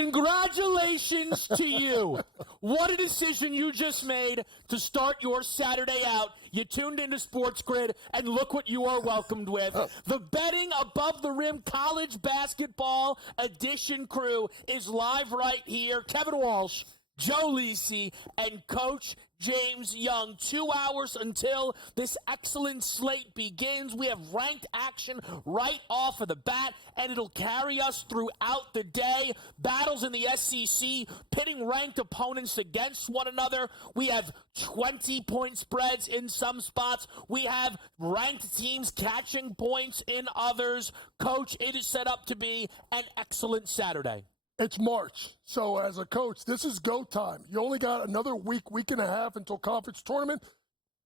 Congratulations to you. What a decision you just made to start your Saturday out. You tuned into SportsGrid, and look what you are welcomed with. The Betting Above the Rim College Basketball Edition crew is live right here. Kevin Walsh, Joe Lisi, and Coach James Young. 2 hours until this excellent slate begins. We have ranked action right off of the bat, and it'll carry us throughout the day. Battles in the SEC, pitting ranked opponents against one another. We have 20-point spreads in some spots. We have ranked teams catching points in others. Coach, it is set up to be an excellent Saturday. It's March, so as a coach, this is go time. You only got another week and a half until conference tournament.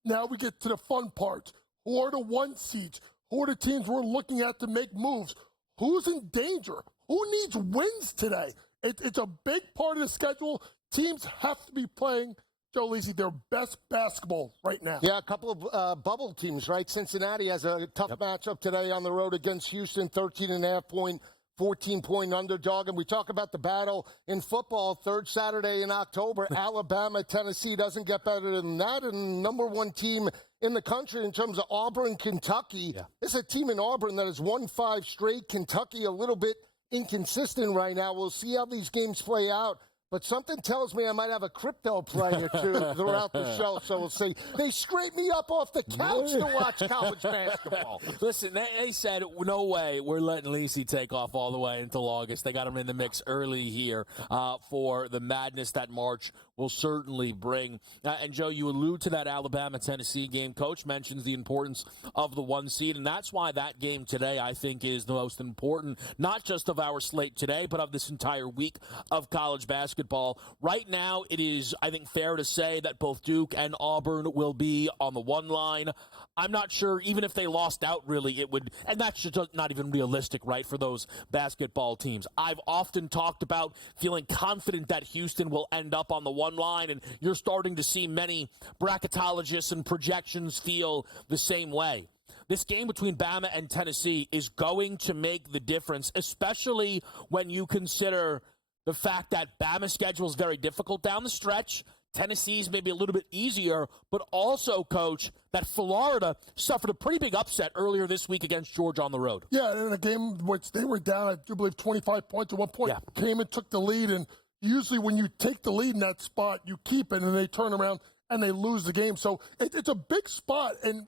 Now we get to the fun part. Who are the 1 seeds? Who are the teams we're looking at to make moves? Who's in danger? Who needs wins today? It's a big part of the schedule. Teams have to be playing, Joe Lisi, their best basketball right now. Yeah, a couple of bubble teams, right? Cincinnati has a tough matchup today on the road against Houston, 13.5-point. 14-point underdog, and we talk about the battle in football, third Saturday in October. Alabama, Tennessee doesn't get better than that, and number 1 team in the country in terms of Auburn, Kentucky. It's a team in Auburn that has won 5 straight. Kentucky a little bit inconsistent right now. We'll see how these games play out. But something tells me I might have a crypto play or two throughout the show, so we'll see. They scraped me up off the couch to watch college basketball. Listen, they said, no way we're letting Lisi take off all the way until August. They got him in the mix early here for the madness that March will certainly bring. And, Joe, you allude to that Alabama-Tennessee game. Coach mentions the importance of the 1 seed, and that's why that game today, I think, is the most important, not just of our slate today, but of this entire week of college basketball. Right now, it is, I think, fair to say that both Duke and Auburn will be on the 1 line. I'm not sure, even if they lost out, really, it would, and that's just not even realistic, right, for those basketball teams. I've often talked about feeling confident that Houston will end up on the 1 line, and you're starting to see many bracketologists and projections feel the same way. This game between Bama and Tennessee is going to make the difference, especially when you consider the fact that Bama's schedule is very difficult down the stretch. Tennessee's maybe a little bit easier, but also, Coach, that Florida suffered a pretty big upset earlier this week against Georgia on the road. Yeah, in a game which they were down, I do believe, 25 points at one point, came and took the lead, and usually when you take the lead in that spot, you keep it, and they turn around and they lose the game. So it's a big spot, and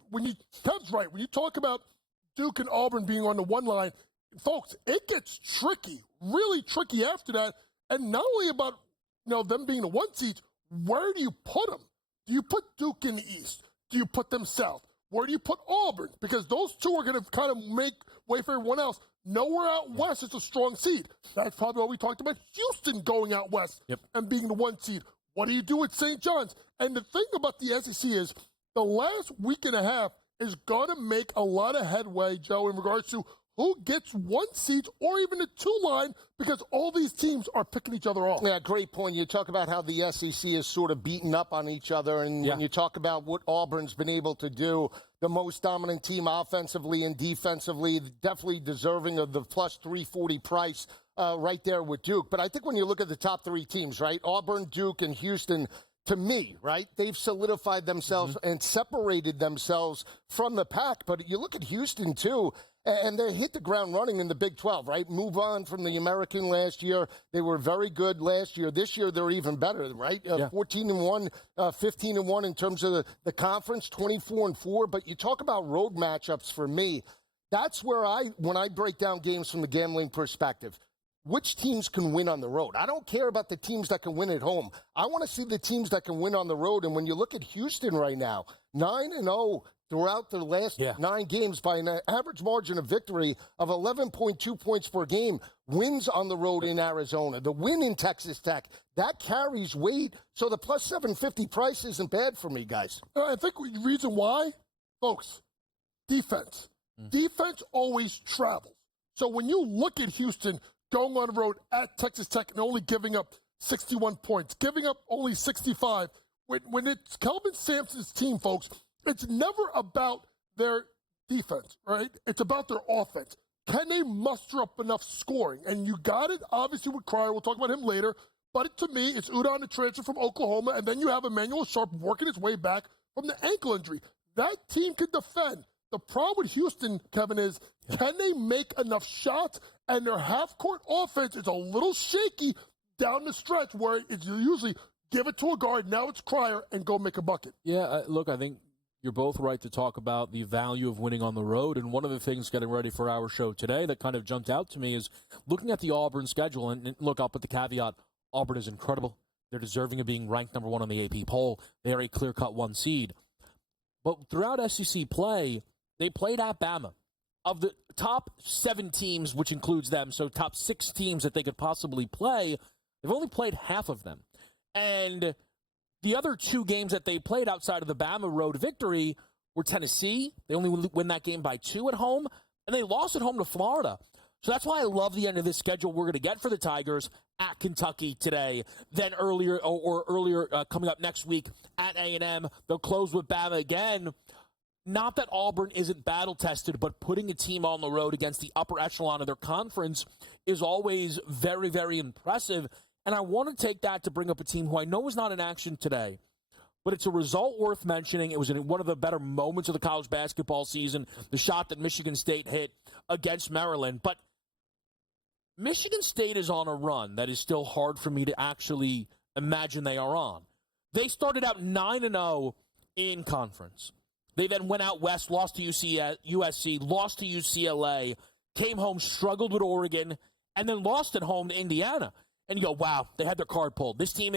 Kev's right, when you talk about Duke and Auburn being on the 1 line, folks, it gets tricky, really tricky after that. And not only about them being the 1 seed, where do you put them? Do you put Duke in the East? Do you put them South? Where do you put Auburn? Because those two are going to kind of make way for everyone else. Nowhere out west is a strong seed. That's probably what we talked about. Houston going out west and being the 1 seed. What do you do with St. John's? And the thing about the SEC is the last week and a half is going to make a lot of headway, Joe, in regards to who gets 1 seed or even a 2 line, because all these teams are picking each other off. Yeah, great point. You talk about how the SEC is sort of beaten up on each other, and when you talk about what Auburn's been able to do, the most dominant team offensively and defensively, definitely deserving of the plus 340 price right there with Duke. But I think when you look at the top 3 teams, right, Auburn, Duke, and Houston, to me, right, they've solidified themselves and separated themselves from the pack. But you look at Houston, too, and they hit the ground running in the Big 12, right? Move on from the American last year. They were very good last year. This year, they're even better, right? 14-1, 15-1 in terms of the conference, 24-4. But you talk about road matchups for me. That's where when I break down games from the gambling perspective, which teams can win on the road? I don't care about the teams that can win at home. I want to see the teams that can win on the road. And when you look at Houston right now, 9-0 throughout the last 9 games by an average margin of victory of 11.2 points per game, wins on the road in Arizona. The win in Texas Tech, that carries weight. So the plus 750 price isn't bad for me, guys. I think the reason why, folks, defense. Defense always travels. So when you look at Houston going on the road at Texas Tech and only giving up 61 points, giving up only 65, when it's Kelvin Sampson's team, folks, it's never about their defense, right? It's about their offense. can they muster up enough scoring? And you got it, obviously, with Cryer. We'll talk about him later. But to me, it's Udon, the transfer from Oklahoma, and then you have Emmanuel Sharp working his way back from the ankle injury. That team can defend. The problem with Houston, Kevin, is can they make enough shots? And their half-court offense is a little shaky down the stretch where it's usually give it to a guard, now it's Cryer, and go make a bucket. Yeah, look, I think you're both right to talk about the value of winning on the road. And one of the things getting ready for our show today that kind of jumped out to me is looking at the Auburn schedule. And look, I'll put the caveat, Auburn is incredible. They're deserving of being ranked number 1 on the AP poll. They are a clear-cut 1 seed. But throughout SEC play, they played at Bama. Of the top 7 teams, which includes them, so top 6 teams that they could possibly play, they've only played half of them. And the other 2 games that they played outside of the Bama road victory were Tennessee. They only win that game by 2 at home, and they lost at home to Florida. So that's why I love the end of this schedule we're going to get for the Tigers at Kentucky today. Then earlier coming up next week at A&M. They'll close with Bama again. Not that Auburn isn't battle-tested, but putting a team on the road against the upper echelon of their conference is always very, very impressive. And I want to take that to bring up a team who I know is not in action today, but it's a result worth mentioning. It was in one of the better moments of the college basketball season, the shot that Michigan State hit against Maryland. But Michigan State is on a run that is still hard for me to actually imagine they are on. They started out 9-0 in conference. They then went out west, lost to USC, lost to UCLA, came home, struggled with Oregon, and then lost at home to Indiana. And you go, wow, they had their card pulled. This team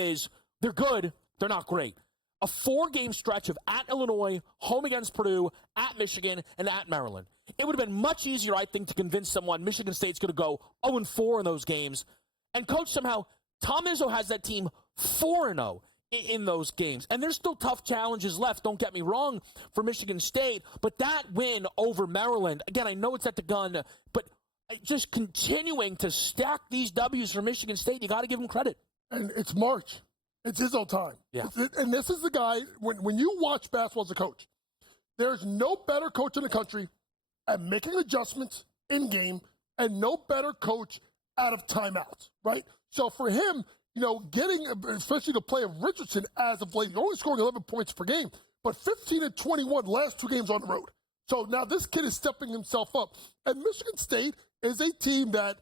they're good, they're not great. A 4-game stretch of at Illinois, home against Purdue, at Michigan, and at Maryland. It would have been much easier, I think, to convince someone Michigan State's going to go 0-4 in those games. And coach, somehow, Tom Izzo has that team 4-0 in those games. And there's still tough challenges left, don't get me wrong, for Michigan State. But that win over Maryland, again, I know it's at the gun, but just continuing to stack these W's for Michigan State, you got to give them credit. And it's March. It's Izzo time. Yeah. And this is the guy, when you watch basketball as a coach, there's no better coach in the country at making adjustments in game and no better coach out of timeouts, right? So for him, getting, especially the play of Richardson as of late, only scoring 11 points per game, but 15 and 21 last 2 games on the road. So now this kid is stepping himself up. And Michigan State is a team that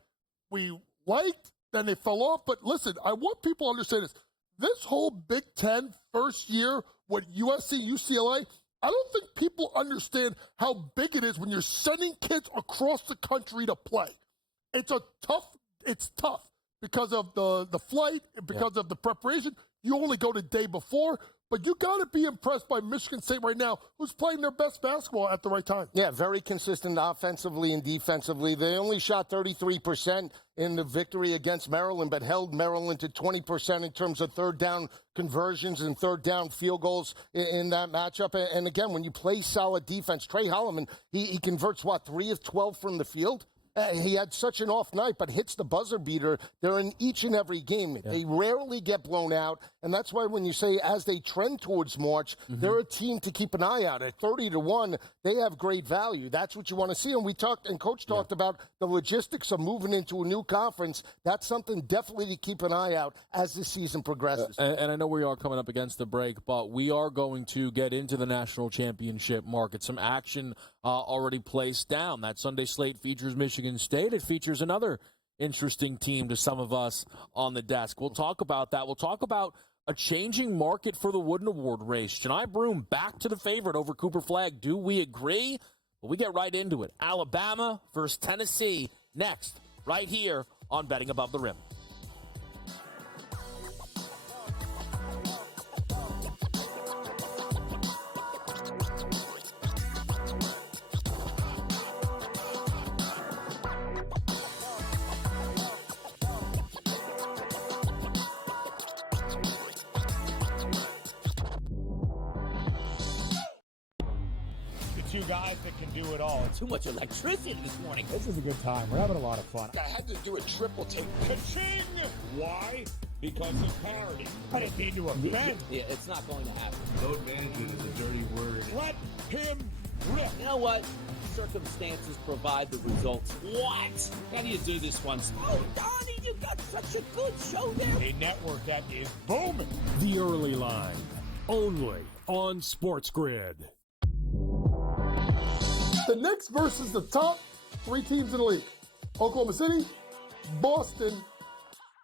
we liked, then they fell off. But listen, I want people to understand this. This whole Big Ten first year with USC, UCLA, I don't think people understand how big it is when you're sending kids across the country to play. It's tough because of the flight, because of the preparation. You only go the day before. But you got to be impressed by Michigan State right now, who's playing their best basketball at the right time. Yeah, very consistent offensively and defensively. They only shot 33% in the victory against Maryland, but held Maryland to 20% in terms of third down conversions and third down field goals in that matchup. And again, when you play solid defense, Trey Holloman, he converts, 3 of 12 from the field? He had such an off night, but hits the buzzer beater. They're in each and every game. Yeah. They rarely get blown out, and that's why when you say as they trend towards March, they're a team to keep an eye out. At 30-1, they have great value. That's what you want to see. And Coach talked about the logistics of moving into a new conference. That's something definitely to keep an eye out as the season progresses. And I know we are coming up against the break, but we are going to get into the national championship market. Some action already placed down. That Sunday slate features Michigan State. It features another interesting team to some of us on the desk. We'll talk about that. We'll talk about a changing market for the Wooden Award race. Janai Broome back to the favorite over Cooper Flagg. Do we agree? Well, we get right into it. Alabama versus Tennessee next, right here on Betting Above the Rim. Two guys that can do it all. Too much electricity this morning. This is a good time. We're having a lot of fun. I had to do a triple take. Ka-ching! Why? Because of parity. I didn't mean to offend. Yeah, it's not going to happen. Load management is a dirty word. Let him rip. You know what? circumstances provide the results. What? How do you do this one? Oh, Donnie, you got such a good show there. A network that is booming. The Early Line, only on SportsGrid. The Knicks versus the top 3 teams in the league. Oklahoma City, Boston,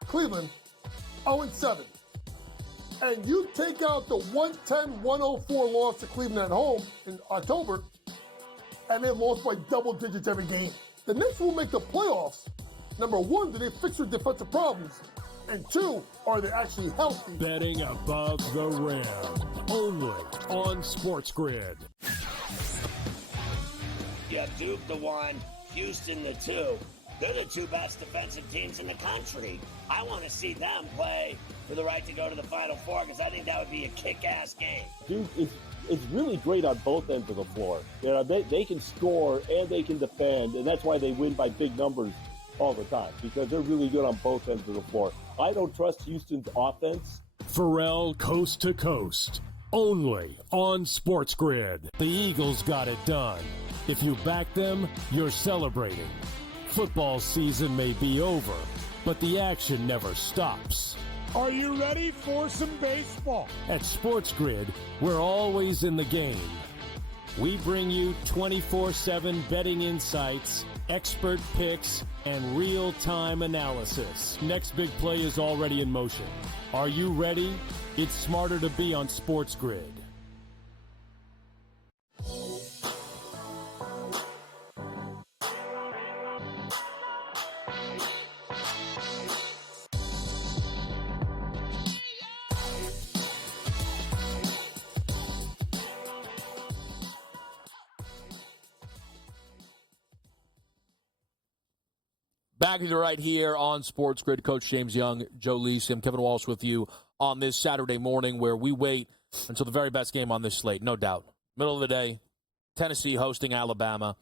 Cleveland, 0-7. And you take out the 110-104 loss to Cleveland at home in October, and they lost by double digits every game. The Knicks will make the playoffs. Number 1, do they fix their defensive problems? And 2, are they actually healthy? Betting above the rim, only on SportsGrid. You have Duke the 1, Houston the 2. They're the 2 best defensive teams in the country. I want to see them play for the right to go to the Final Four because I think that would be a kick-ass game. Duke is really great on both ends of the floor. You know, they can score and they can defend, and that's why they win by big numbers all the time, because they're really good on both ends of the floor. I don't trust Houston's offense. Pharrell coast to coast, only on SportsGrid. The Eagles got it done. If you back them, you're celebrating. Football season may be over, but the action never stops. Are you ready for some baseball? At SportsGrid, we're always in the game. We bring you 24/7 betting insights, expert picks, and real-time analysis. Next big play is already in motion. Are you ready? It's smarter to be on SportsGrid. Back to you right here on SportsGrid. Coach James Young, Joe Lisi. I'm Kevin Walsh with you on this Saturday morning where we wait until the very best game on this slate, no doubt. Middle of the day, Tennessee hosting Alabama.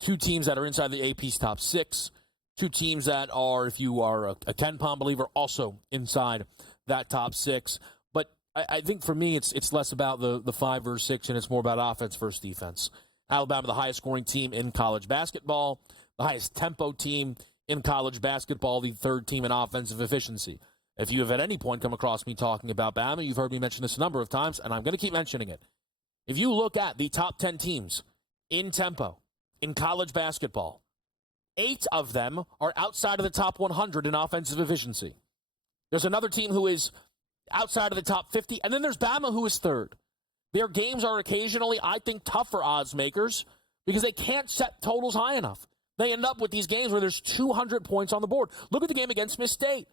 2 teams that are inside the AP's top 6. 2 teams that are, if you are a Ken-Pom believer, also inside that top 6. But I think for me, it's less about the 5 versus 6, and it's more about offense versus defense. Alabama, the highest scoring team in college basketball. The highest tempo team in college basketball, the 3rd team in offensive efficiency. If you have at any point come across me talking about Bama, you've heard me mention this a number of times, and I'm going to keep mentioning it. If you look at the top 10 teams in tempo in college basketball, 8 of them are outside of the top 100 in offensive efficiency. There's another team who is outside of the top 50, and then there's Bama who is 3rd. Their games are occasionally, I think, tough for odds makers because they can't set totals high enough. They end up with these games where there's 200 points on the board. Look at the game against Miss State,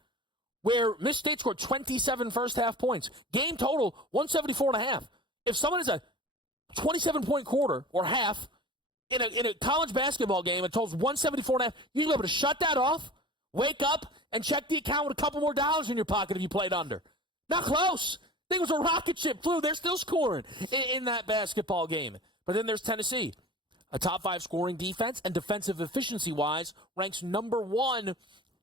where Miss State scored 27 first-half points. Game total, 174.5. If someone is a 27-point quarter or half in a college basketball game and totals 174.5, you'll be able to shut that off, wake up, and check the account with a couple more dollars in your pocket if you played under. Not close. I think it was a rocket ship flew. They're still scoring in that basketball game. But then there's Tennessee. A top 5 scoring defense, and defensive efficiency-wise ranks number 1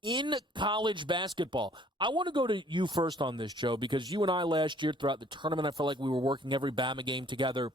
in college basketball. I want to go to you first on this, Joe, because you and I last year throughout the tournament, I felt like we were working every Bama game together.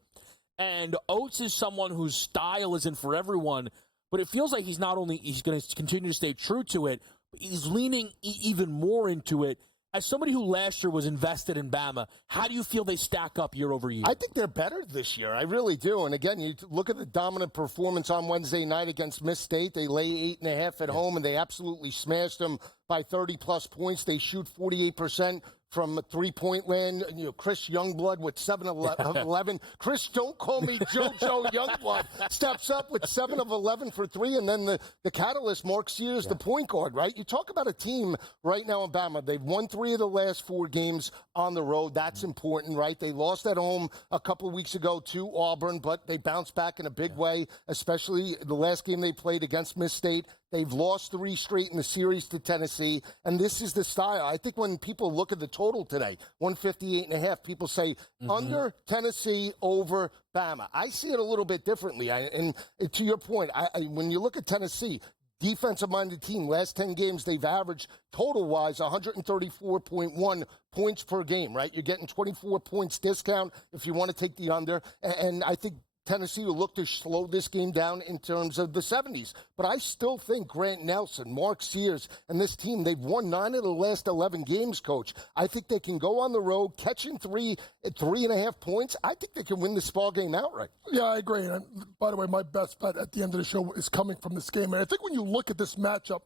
And Oates is someone whose style isn't for everyone, but it feels like he's going to continue to stay true to it, but he's leaning even more into it. As somebody who last year was invested in Bama, how do you feel they stack up year over year? I think they're better this year. I really do. And again, you look at the dominant performance on Wednesday night against Miss State. They lay 8.5 at home, and they absolutely smashed them by 30-plus points. They shoot 48% from three-point land. You know, Chris Youngblood with 7 of 11. Chris, don't call me JoJo Youngblood. Steps up with 7 of 11 for 3, and then the catalyst, Mark Sears, the point guard, right? You talk about a team right now in Bama. They've won 3 of the last 4 games on the road. That's important, right? They lost at home a couple of weeks ago to Auburn, but they bounced back in a big way, especially the last game they played against Miss State. They've lost 3 straight in the series to Tennessee, and this is the style. I think when people look at the total today, 158.5, people say under Tennessee, over Bama. I see it a little bit differently. And to your point, when you look at Tennessee, defensive-minded team, last 10 games, they've averaged total-wise 134.1 points per game, right? You're getting 24 points discount if you want to take the under. And I think Tennessee will look to slow this game down in terms of the 70s. But I still think Grant Nelson, Mark Sears, and this team, they've won 9 of the last 11 games, Coach. I think they can go on the road, catching 3.5 points. I think they can win this ball game outright. Yeah, I agree. And by the way, my best bet at the end of the show is coming from this game. And I think when you look at this matchup,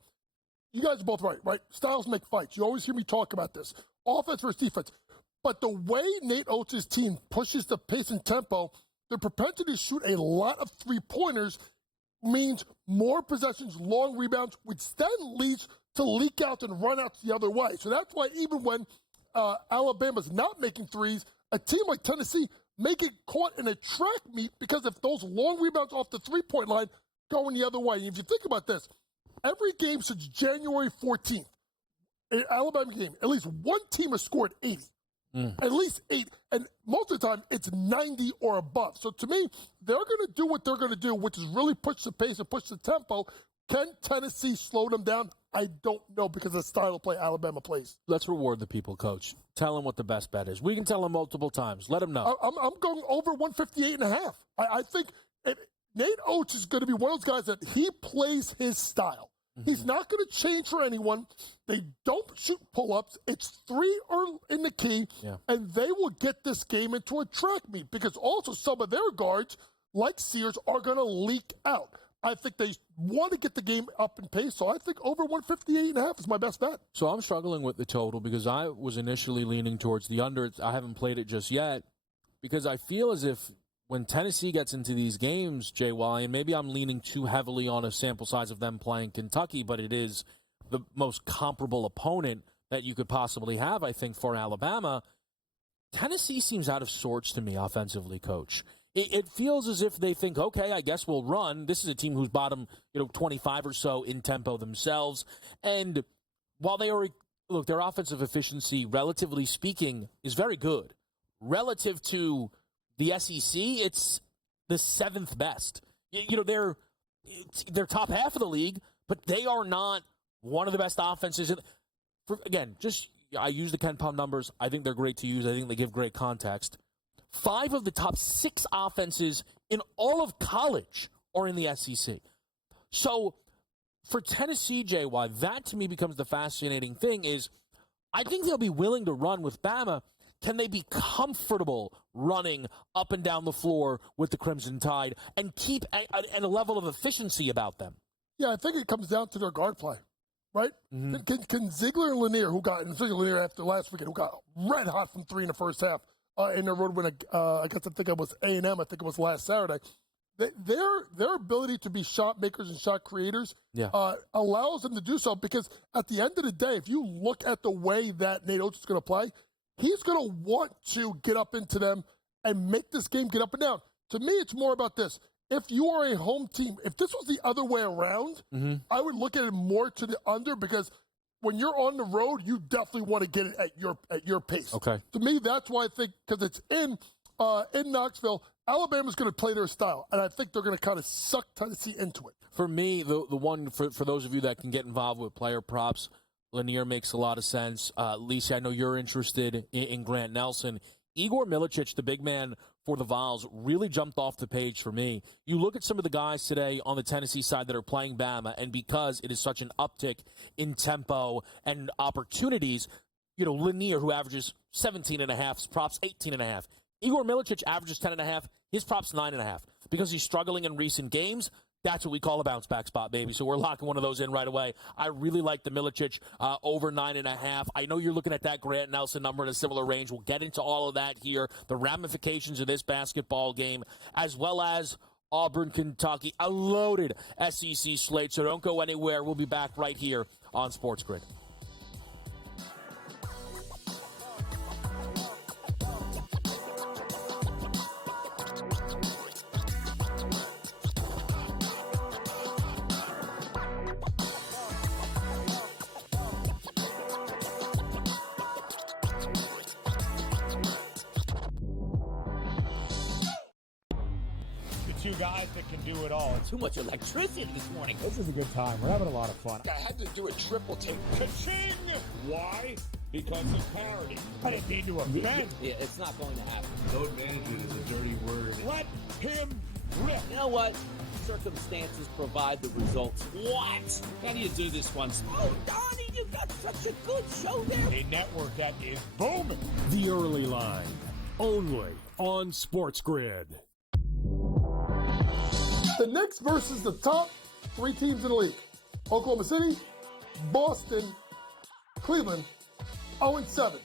you guys are both right? Styles make fights. You always hear me talk about this. Offense versus defense. But the way Nate Oates' team pushes the pace and tempo, the propensity to shoot a lot of three-pointers means more possessions, long rebounds, which then leads to leak out and run outs the other way. So that's why even when Alabama's not making threes, a team like Tennessee may get caught in a track meet because if those long rebounds off the three-point line going the other way. And if you think about this, every game since January 14th, an Alabama game, at least one team has scored 80. At least 8. And most of the time, it's 90 or above. So to me, they're going to do what they're going to do, which is really push the pace and push the tempo. Can Tennessee slow them down? I don't know because of the style of play Alabama plays. Let's reward the people, Coach. Tell them what the best bet is. We can tell them multiple times. Let them know. I'm going over 158.5. I think Nate Oates is going to be one of those guys that he plays his style. He's not going to change for anyone. They don't shoot pull-ups. It's 3 in the key, and they will get this game into a track meet because also some of their guards, like Sears, are going to leak out. I think they want to get the game up in pace, so I think over 158.5 is my best bet. So I'm struggling with the total because I was initially leaning towards the under. I haven't played it just yet because I feel as if when Tennessee gets into these games, JY, and maybe I'm leaning too heavily on a sample size of them playing Kentucky, but it is the most comparable opponent that you could possibly have, I think, for Alabama. Tennessee seems out of sorts to me offensively, Coach. It feels as if they think, okay, I guess we'll run. This is a team who's bottom, 25 or so in tempo themselves. And while their offensive efficiency, relatively speaking, is very good. Relative to the SEC, it's the 7th best. They're top half of the league, but they are not one of the best offenses. I use the Ken Pom numbers. I think they're great to use. I think they give great context. 5 of the top 6 offenses in all of college are in the SEC. So for Tennessee, JY, that to me becomes the fascinating thing is I think they'll be willing to run with Bama. Can they be comfortable running up and down the floor with the Crimson Tide and keep a level of efficiency about them? Yeah, I think it comes down to their guard play, right? Mm-hmm. Can Ziegler and Lanier, Lanier after last weekend, who got red hot from 3 in the first half in their road win, I think it was A&M, I think it was last Saturday. Their ability to be shot makers and shot creators allows them to do so because at the end of the day, if you look at the way that Nate Oates is going to play, he's going to want to get up into them and make this game get up and down. To me, it's more about this. If you are a home team, if this was the other way around, I would look at it more to the under because when you're on the road, you definitely want to get it at your pace. Okay. To me, that's why I think because it's in Knoxville, Alabama's going to play their style, and I think they're going to kind of suck Tennessee into it. For me, the one for those of you that can get involved with player props, Lanier makes a lot of sense. Lisi, I know you're interested in Grant Nelson. Igor Milicic, the big man for the Vols, really jumped off the page for me. You look at some of the guys today on the Tennessee side that are playing Bama, and because it is such an uptick in tempo and opportunities, Lanier, who averages 17.5, his props 18.5. Igor Milicic averages 10.5, his props 9.5. Because he's struggling in recent games, that's what we call a bounce-back spot, baby. So we're locking one of those in right away. I really like the Milicic over 9.5. I know you're looking at that Grant Nelson number in a similar range. We'll get into all of that here, the ramifications of this basketball game, as well as Auburn, Kentucky, a loaded SEC slate. So don't go anywhere. We'll be back right here on SportsGrid. Two guys that can do it all. Too much electricity this morning. This is a good time. We're having a lot of fun. I had to do a triple take. Ka-ching! Why? Because of parity. I didn't mean to offend. Yeah, it's not going to happen. Load management is a dirty word. Let him rip. You know what? Circumstances provide the results. What? How do you do this one? Oh, Donnie, you got such a good show there. A network that is booming. The Early Line, only on SportsGrid. The Knicks versus the top 3 teams in the league. Oklahoma City, Boston, Cleveland, 0-7.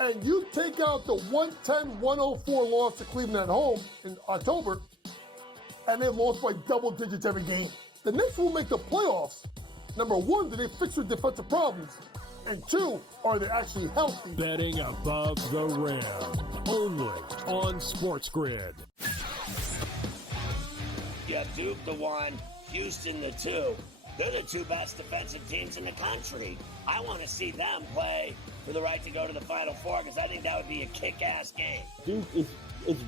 And you take out the 110-104 loss to Cleveland at home in October, and they lost by double digits every game. The Knicks will make the playoffs. Number 1, do they fix their defensive problems? And 2, are they actually healthy? Betting above the rim, only on SportsGrid. Yeah, Duke the 1, Houston the 2. They're the 2 best defensive teams in the country. I want to see them play for the right to go to the Final Four because I think that would be a kick-ass game. Duke is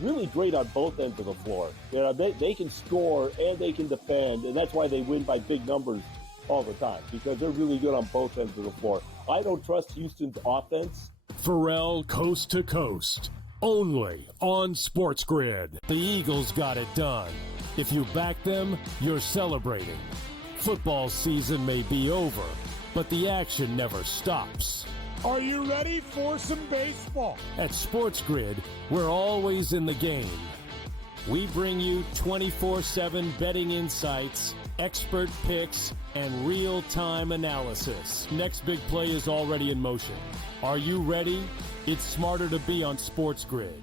really great on both ends of the floor. They can score and they can defend, and that's why they win by big numbers all the time, because they're really good on both ends of the floor. I don't trust Houston's offense. Pharrell coast to coast, only on SportsGrid. The Eagles got it done. If you back them, you're celebrating. Football season may be over, but the action never stops. Are you ready for some baseball? At SportsGrid, we're always in the game. We bring you 24/7 betting insights, expert picks, and real-time analysis. Next big play is already in motion. Are you ready? It's smarter to be on SportsGrid.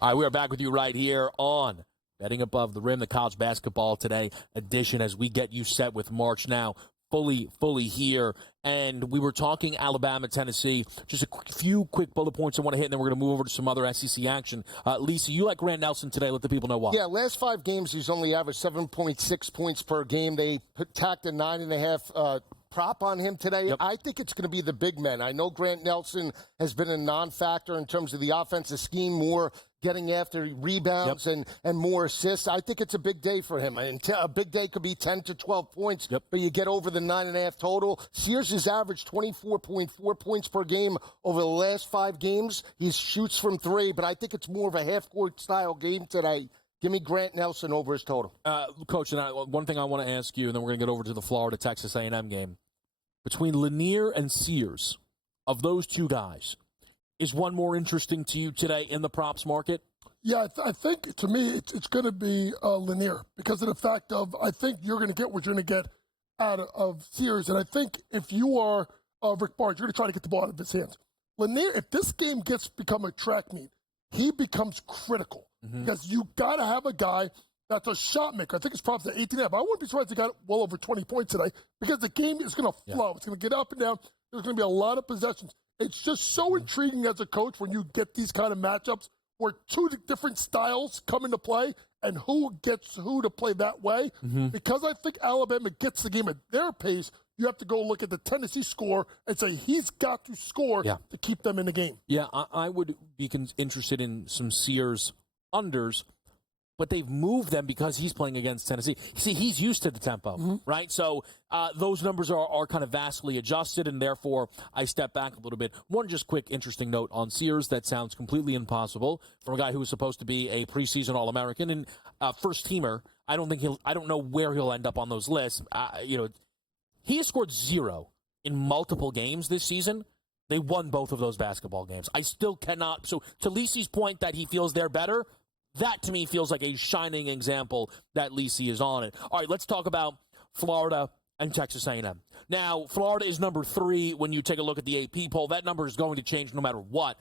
All right, we are back with you right here on Betting Above the Rim, the College Basketball Today edition, as we get you set with March now fully here. And we were talking Alabama, Tennessee. Just a few quick bullet points I want to hit, and then we're going to move over to some other SEC action. Lisa, you like Grant Nelson today. Let the people know why. Yeah, last 5 games, he's only averaged 7.6 points per game. They tacked a 9.5 prop on him today. Yep. I think it's going to be the big men. I know Grant Nelson has been a non-factor in terms of the offensive scheme, more getting after rebounds and more assists. I think it's a big day for him. And a big day could be 10 to 12 points, but you get over the 9.5 total. Sears has averaged 24.4 points per game over the last 5 games. He shoots from 3, but I think it's more of a half-court style game today. Give me Grant Nelson over his total. Coach, and one thing I want to ask you, and then we're going to get over to the Florida-Texas A&M game. Between Lanier and Sears, of those 2 guys, is one more interesting to you today in the props market? Yeah, I think, to me, it's going to be Lanier because of the fact of I think you're going to get what you're going to get out of Sears. And I think if you are Rick Barnes, you're going to try to get the ball out of his hands. Lanier, if this game become a track meet, he becomes critical because you got to have a guy that's a shot maker. I think his props at 18.5. I wouldn't be surprised he got well over 20 points today because the game is going to flow. It's going to get up and down. There's going to be a lot of possessions. It's just so intriguing as a coach when you get these kind of matchups where 2 different styles come into play and who gets who to play that way. Because I think Alabama gets the game at their pace, you have to go look at the Tennessee score and say he's got to score to keep them in the game. Yeah, I would be interested in some Sears unders. But they've moved them because he's playing against Tennessee. See, he's used to the tempo, right? So those numbers are kind of vastly adjusted, and therefore I step back a little bit. One just quick interesting note on Sears that sounds completely impossible from a guy who was supposed to be a preseason All-American and first teamer. I don't know where he'll end up on those lists. He has scored 0 in multiple games this season. They won both of those basketball games. I still cannot. So to Lisi's point that he feels they're better, that, to me, feels like a shining example that Lisi is on it. All right, let's talk about Florida and Texas A&M. Now, Florida is number 3 when you take a look at the AP poll. That number is going to change no matter what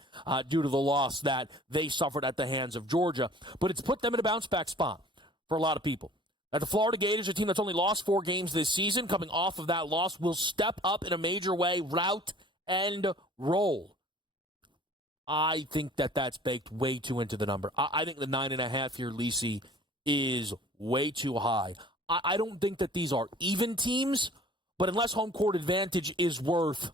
due to the loss that they suffered at the hands of Georgia. But it's put them in a bounce-back spot for a lot of people. Now, the Florida Gators, a team that's only lost 4 games this season, coming off of that loss, will step up in a major way, route and roll. I think that's baked way too into the number. I think the 9.5 here, Lisi, is way too high. I don't think that these are even teams, but unless home court advantage is worth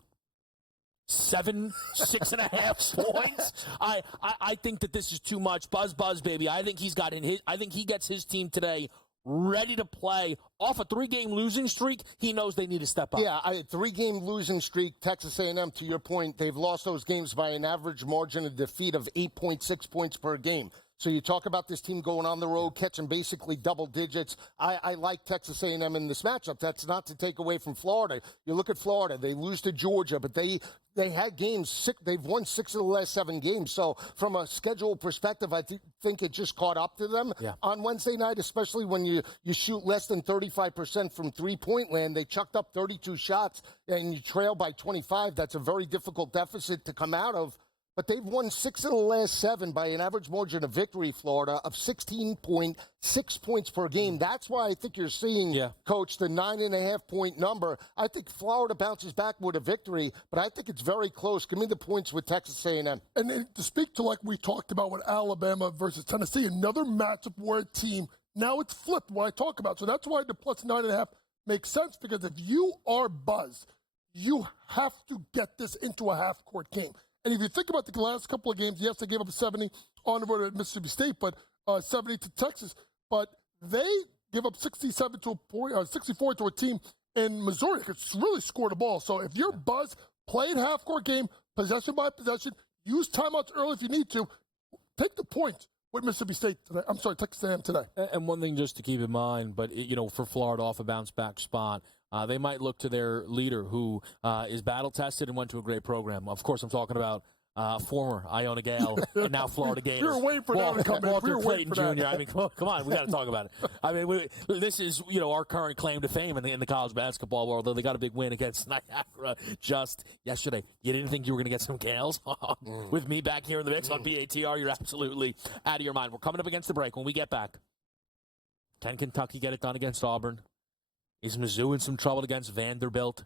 6.5 points. I think that this is too much. Buzz, baby. I think he gets his team today ready to play off a 3-game losing streak. He knows they need to step up. Yeah, a 3-game losing streak. Texas A&M, to your point, they've lost those games by an average margin of defeat of 8.6 points per game. So you talk about this team going on the road, catching basically double digits. I like Texas A&M in this matchup. That's not to take away from Florida. You look at Florida, they lose to Georgia, but they had games. They've won 6 of the last 7 games. So from a schedule perspective, I think it just caught up to them on Wednesday night, especially when you shoot less than 35% from three-point land. They chucked up 32 shots, and you trail by 25. That's a very difficult deficit to come out of. But they've won 6 of the last 7 by an average margin of victory, Florida, of 16.6 points per game. That's why I think you're seeing, Coach, the 9.5-point number. I think Florida bounces back with a victory, but I think it's very close. Give me the points with Texas A&M. And to speak to, like we talked about with Alabama versus Tennessee, another matchup where a team, now it's flipped what I talk about. So that's why the plus 9.5 makes sense, because if you are buzzed, you have to get this into a half-court game. And if you think about the last couple of games, yes, they gave up 70 on the road at Mississippi State, but 70 to Texas. But they give up 64 to a team in Missouri. It's really scored the ball. So if you're buzzed, play a half-court game, possession by possession, use timeouts early if you need to. Take the point with Mississippi State today. I'm sorry, Texas A&M today. And one thing just to keep in mind, but, for Florida off a bounce-back spot, they might look to their leader who is battle-tested and went to a great program. Of course, I'm talking about former Iona Gale and now Florida Gators. We were waiting for that to come in. Walter Clayton Jr. I mean, come on, we got to talk about it. I mean, this is our current claim to fame in the college basketball world. Though they got a big win against Niagara just yesterday. You didn't think you were going to get some Gales with me back here in the mix on BATR? You're absolutely out of your mind. We're coming up against the break. When we get back, can Kentucky get it done against Auburn? Is Mizzou in some trouble against Vanderbilt?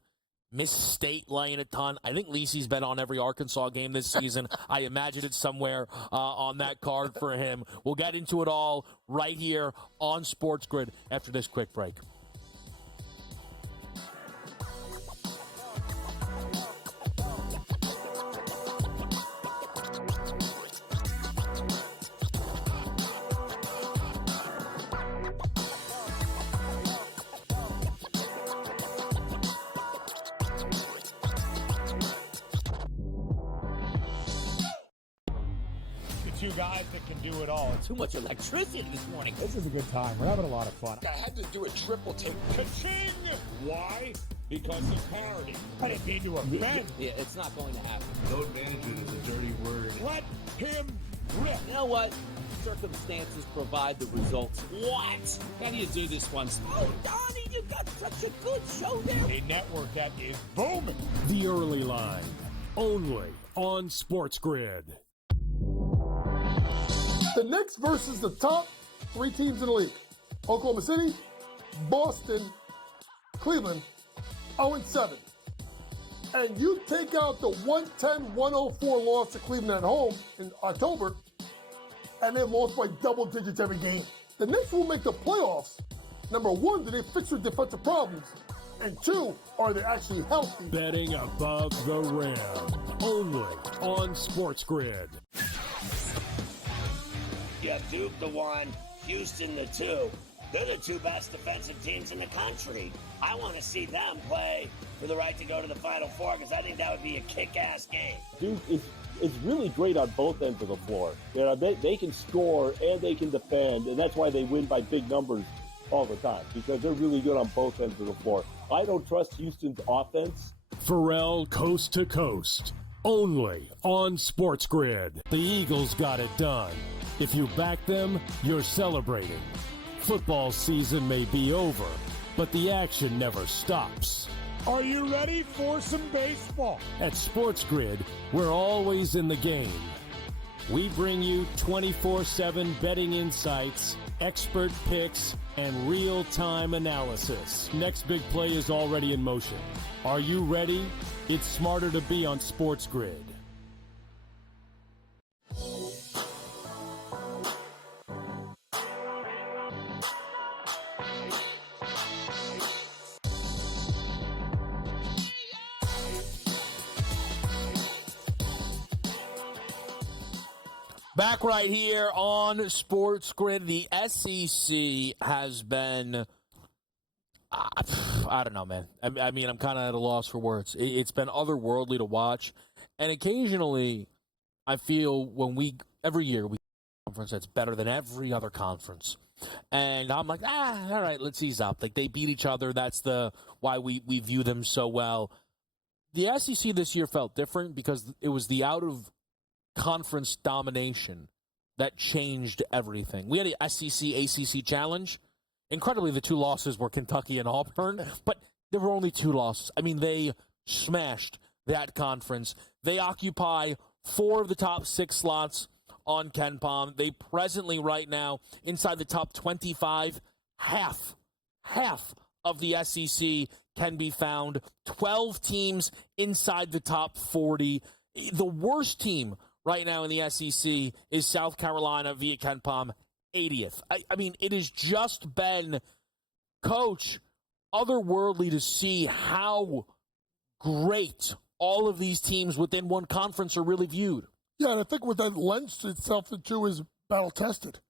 Miss State laying a ton. I think Lisi's been on every Arkansas game this season. I imagine it's somewhere on that card for him. We'll get into it all right here on SportsGrid after this quick break. Two guys that can do it all. Too much electricity this morning. This is a good time. We're having a lot of fun. I had to do a triple take. Ka-ching! Why? Because of parity. I didn't mean to offend. Yeah, it's not going to happen. Load management is a dirty word. Let him rip. You know what? Circumstances provide the results. What? How do you do this one? Oh, Donnie, you got such a good show there. A network that is booming. The Early Line, only on SportsGrid. The Knicks versus the top 3 teams in the league. Oklahoma City, Boston, Cleveland, 0-7. And you take out the 110-104 loss to Cleveland at home in October, and they've lost by double digits every game. The Knicks will make the playoffs. Number 1, do they fix their defensive problems? And 2, are they actually healthy? Betting above the rim, only on SportsGrid. You have Duke the 1, Houston the 2. They're the 2 best defensive teams in the country. I want to see them play for the right to go to the Final Four, because I think that would be a kick-ass game. Duke is really great on both ends of the floor. They can score and they can defend, and that's why they win by big numbers all the time, because they're really good on both ends of the floor. I don't trust Houston's offense. Pharrell coast to coast, only on SportsGrid. The Eagles got it done. If you back them, you're celebrating. Football season may be over, but the action never stops. Are you ready for some baseball? At SportsGrid, we're always in the game. We bring you 24/7 betting insights, expert picks, and real-time analysis. Next big play is already in motion. Are you ready? It's smarter to be on SportsGrid. Back right here on SportsGrid. The SEC has been, I don't know, man. I mean, I'm kind of at a loss for words. It's been otherworldly to watch. And occasionally, I feel every year we conference that's better than every other conference. And I'm like, all right, let's ease up. Like, they beat each other. That's why we view them so well. The SEC this year felt different because it was the out-of-conference domination that changed everything. We had a SEC-ACC challenge. Incredibly, the two losses were Kentucky and Auburn, but there were only two losses. I mean, they smashed that conference. They occupy 4 of the top 6 slots on KenPom. They presently, right now, inside the top 25, half of the SEC can be found. 12 teams inside the top 40. The worst team right now in the SEC is South Carolina via KenPom, 80th. I mean, it has just been, Coach, otherworldly to see how great all of these teams within one conference are really viewed. Yeah, and I think what that lends itself to is battle-tested.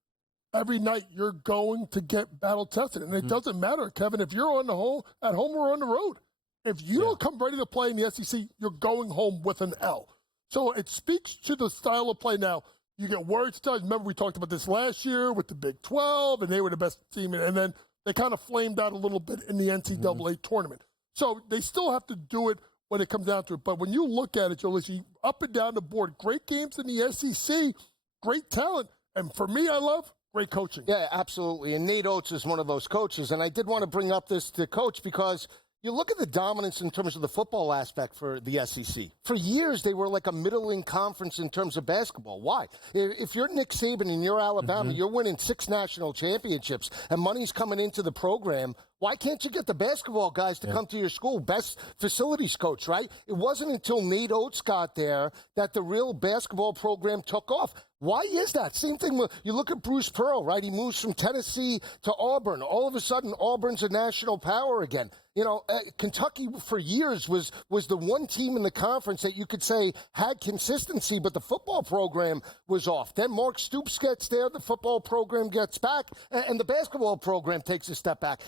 Every night you're going to get battle-tested. And it doesn't matter, Kevin, if you're at home or on the road. If you don't come ready to play in the SEC, you're going home with an L. So it speaks to the style of play now. You get worried sometimes. Remember, we talked about this last year with the Big 12, and they were the best team. And then they kind of flamed out a little bit in the NCAA tournament. So they still have to do it when it comes down to it. But when you look at it, Joe Lisi, up and down the board, great games in the SEC, great talent. And for me, I love great coaching. Yeah, absolutely. And Nate Oates is one of those coaches. And I did want to bring up this to Coach because you look at the dominance in terms of the football aspect for the SEC. For years, they were like a middling conference in terms of basketball. Why? If you're Nick Saban and you're Alabama, you're winning 6 national championships and money's coming into the program, why can't you get the basketball guys to come to your school? Best facilities coach, right? It wasn't until Nate Oates got there that the real basketball program took off. Why is that? Same thing with, you look at Bruce Pearl, right? He moves from Tennessee to Auburn. All of a sudden, Auburn's a national power again. You know, Kentucky for years was the one team in the conference that you could say had consistency, but the football program was off. Then Mark Stoops gets there, the football program gets back, and the basketball program takes a step back.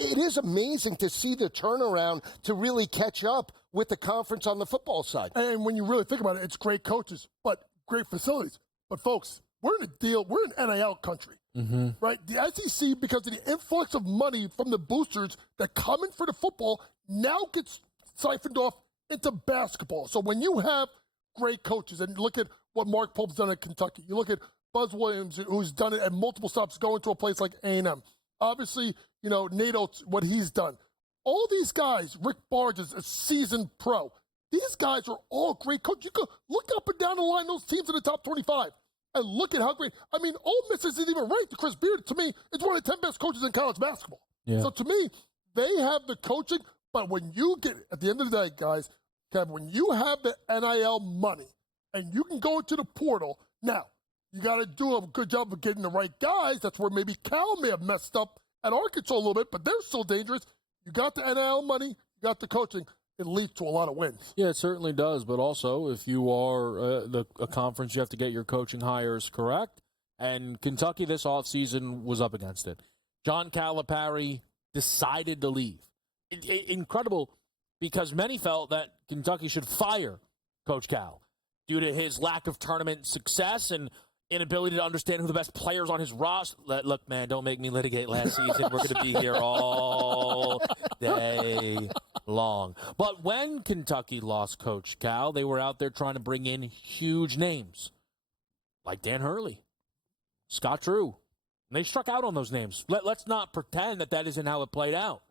It is amazing to see the turnaround to really catch up with the conference on the football side. And when you really think about it, it's great coaches, but great facilities. But, folks, we're in NIL country, right? The SEC, because of the influx of money from the boosters that come in for the football, now gets siphoned off into basketball. So when you have great coaches, and look at what Mark Pope's done at Kentucky, you look at Buzz Williams, who's done it at multiple stops, going to a place like A&M. Obviously, you know, Nate Oates, what he's done. All these guys, Rick Barnes is a seasoned pro. These guys are all great coaches. You could look up and down the line, those teams in the top 25, and look at how great. I mean, Ole Miss isn't even ranked. Chris Beard, to me, is one of the 10 best coaches in college basketball. Yeah. So to me, they have the coaching. But when you get, at the end of the day, guys, Kevin, when you have the NIL money and you can go into the portal, now, you got to do a good job of getting the right guys. That's where maybe Cal may have messed up at Arkansas a little bit, but they're still dangerous. You got the NIL money, you got the coaching. It leads to a lot of wins. Yeah, it certainly does. But also, if you are a conference, you have to get your coaching hires correct. And Kentucky this offseason was up against it. John Calipari decided to leave. Incredible, because many felt that Kentucky should fire Coach Cal due to his lack of tournament success and inability to understand who the best players on his roster. Look, man, don't make me litigate last season. We're going to be here all day long. But when Kentucky lost Coach Cal, they were out there trying to bring in huge names like Dan Hurley, Scott Drew. And they struck out on those names. Let's not pretend that isn't how it played out.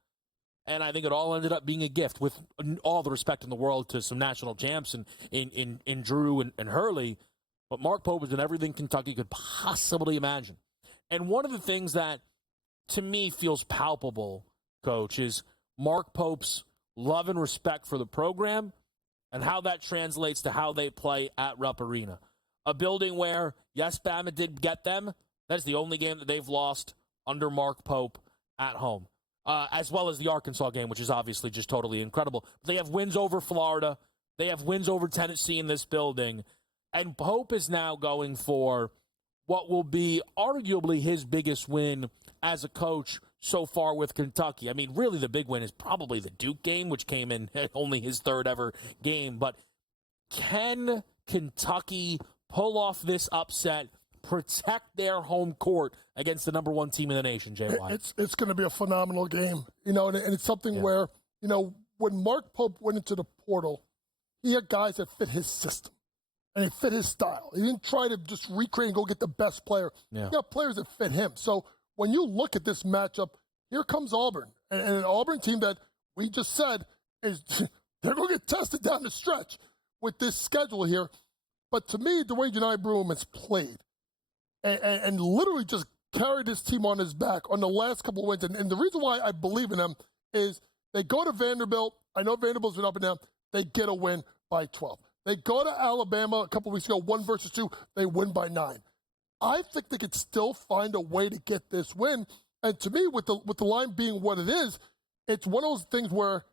And I think it all ended up being a gift, with all the respect in the world to some national champs in Drew and Hurley. But Mark Pope has done everything Kentucky could possibly imagine. And one of the things that, to me, feels palpable, Coach, is Mark Pope's love and respect for the program and how that translates to how they play at Rupp Arena. A building where, yes, Bama did get them. That's the only game that they've lost under Mark Pope at home, as well as the Arkansas game, which is obviously just totally incredible. They have wins over Florida. They have wins over Tennessee in this building. And Pope is now going for what will be arguably his biggest win as a coach so far with Kentucky. I mean, really the big win is probably the Duke game, which came in only his third ever game. But can Kentucky pull off this upset, protect their home court against the number one team in the nation, Jay White? It's going to be a phenomenal game, and it's something where, when Mark Pope went into the portal, he had guys that fit his system, and he fit his style. He didn't try to just recreate and go get the best player. Yeah. He got players that fit him. So when you look at this matchup, here comes Auburn, and an Auburn team that we just said is they're going to get tested down the stretch with this schedule here. But to me, the way Johni Broome has played and literally just carried this team on his back on the last couple of wins, and the reason why I believe in them is they go to Vanderbilt. I know Vanderbilt's been up and down. They get a win by 12. They go to Alabama a couple of weeks ago, 1-2. They win by 9. I think they could still find a way to get this win. And to me, with the line being what it is, it's one of those things where